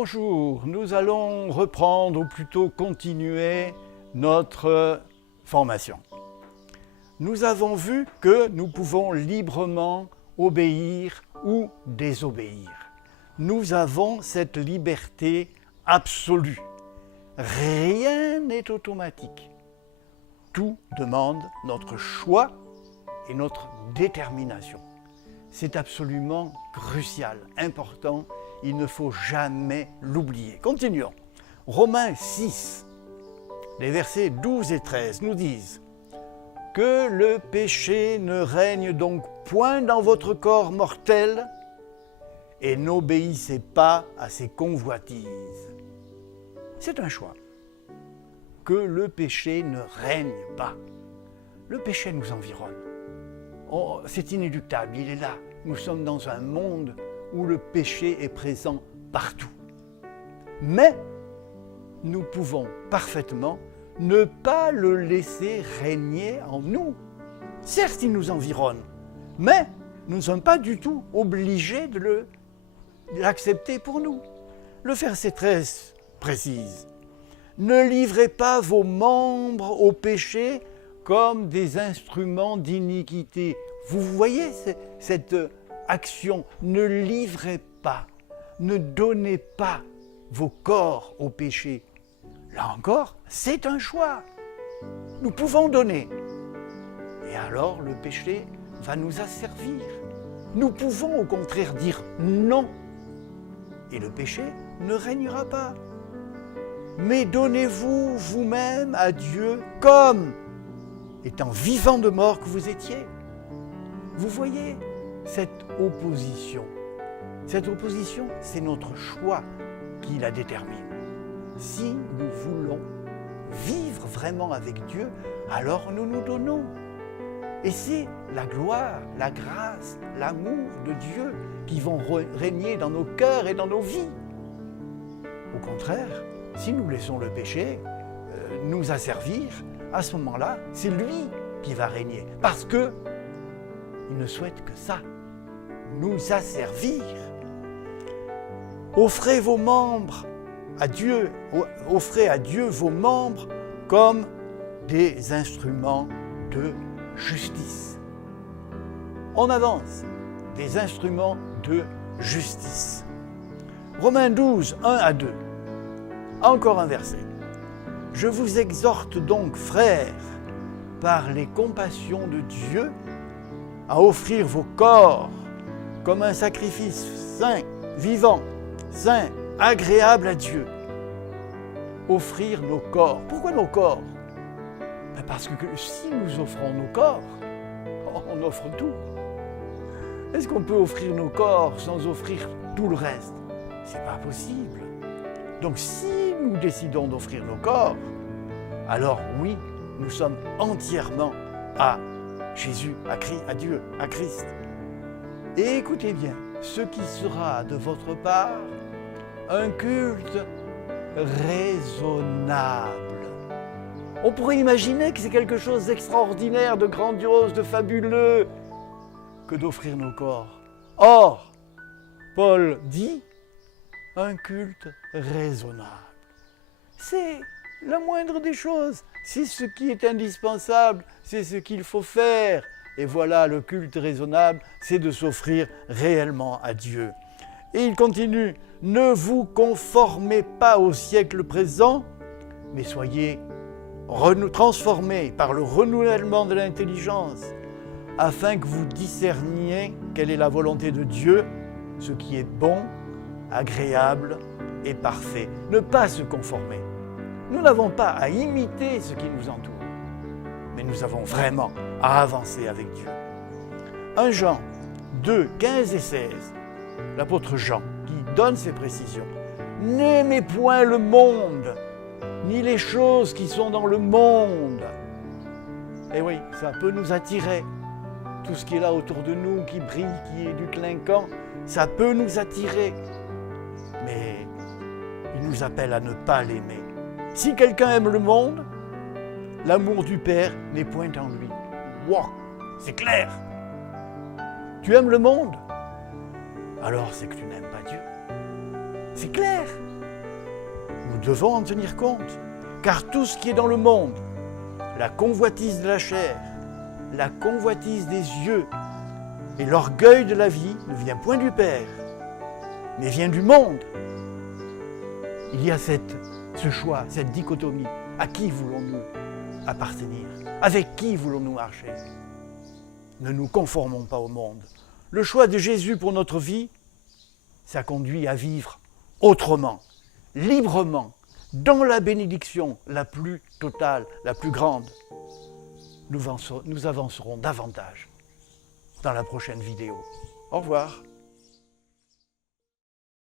Bonjour, nous allons reprendre ou plutôt continuer notre formation. Nous avons vu que nous pouvons librement obéir ou désobéir. Nous avons cette liberté absolue. Rien n'est automatique. Tout demande notre choix et notre détermination. C'est absolument crucial, important. Il ne faut jamais l'oublier. Continuons. Romains 6, les versets 12 et 13 nous disent « Que le péché ne règne donc point dans votre corps mortel et n'obéissez pas à ses convoitises. » C'est un choix. Que le péché ne règne pas. Le péché nous environne. Oh, c'est inéluctable, il est là. Nous sommes dans un monde où le péché est présent partout. Mais nous pouvons parfaitement ne pas le laisser régner en nous. Certes, il nous environne, mais nous ne sommes pas du tout obligés de l'accepter pour nous. Le verset 13 précise « Ne livrez pas vos membres au péché comme des instruments d'iniquité. » Vous voyez cette action, ne livrez pas, ne donnez pas vos corps au péché. Là encore, c'est un choix. Nous pouvons donner. Et alors le péché va nous asservir. Nous pouvons au contraire dire non. Et le péché ne régnera pas. Mais donnez-vous vous-même à Dieu comme étant vivant de mort que vous étiez. Vous voyez cette opposition. Cette opposition, c'est notre choix qui la détermine. Si nous voulons vivre vraiment avec Dieu, alors nous nous donnons. Et c'est la gloire, la grâce, l'amour de Dieu qui vont régner dans nos cœurs et dans nos vies. Au contraire, si nous laissons le péché nous asservir, à ce moment-là, c'est lui qui va régner. Parce que il ne souhaite que ça, nous asservir. Offrez vos membres à Dieu, offrez à Dieu vos membres comme des instruments de justice. On avance, des instruments de justice. Romains 12, 1 à 2. Encore un verset. Je vous exhorte donc, frères, par les compassions de Dieu, à offrir vos corps comme un sacrifice saint, vivant, saint, agréable à Dieu. Offrir nos corps. Pourquoi nos corps? Parce que si nous offrons nos corps, on offre tout. Est-ce qu'on peut offrir nos corps sans offrir tout le reste? C'est pas possible. Donc si nous décidons d'offrir nos corps, alors oui, nous sommes entièrement à Jésus, à Dieu, à Christ. Et écoutez bien, ce qui sera de votre part un culte raisonnable. On pourrait imaginer que c'est quelque chose d'extraordinaire, de grandiose, de fabuleux que d'offrir nos corps. Or, Paul dit un culte raisonnable. C'est la moindre des choses. C'est ce qui est indispensable, c'est ce qu'il faut faire. Et voilà, le culte raisonnable, c'est de s'offrir réellement à Dieu. Et il continue, ne vous conformez pas au siècle présent, mais soyez transformés par le renouvellement de l'intelligence, afin que vous discerniez quelle est la volonté de Dieu, ce qui est bon, agréable et parfait. Ne pas se conformer. Nous n'avons pas à imiter ce qui nous entoure, mais nous avons vraiment à avancer avec Dieu. 1 Jean 2, 15 et 16, l'apôtre Jean qui donne ces précisions. « N'aimez point le monde, ni les choses qui sont dans le monde. » Et oui, ça peut nous attirer. Tout ce qui est là autour de nous, qui brille, qui est du clinquant, ça peut nous attirer. Mais il nous appelle à ne pas l'aimer. Si quelqu'un aime le monde, l'amour du Père n'est point en lui. Wow, c'est clair. Tu aimes le monde? Alors c'est que tu n'aimes pas Dieu. C'est clair. nous devons en tenir compte, car tout ce qui est dans le monde, la convoitise de la chair, la convoitise des yeux et l'orgueil de la vie ne vient point du Père, mais vient du monde. Il y a ce choix, cette dichotomie. À qui voulons-nous appartenir? Avec qui voulons-nous marcher? Ne nous conformons pas au monde. Le choix de Jésus pour notre vie, ça conduit à vivre autrement, librement, dans la bénédiction la plus totale, la plus grande. Nous avancerons davantage dans la prochaine vidéo. Au revoir.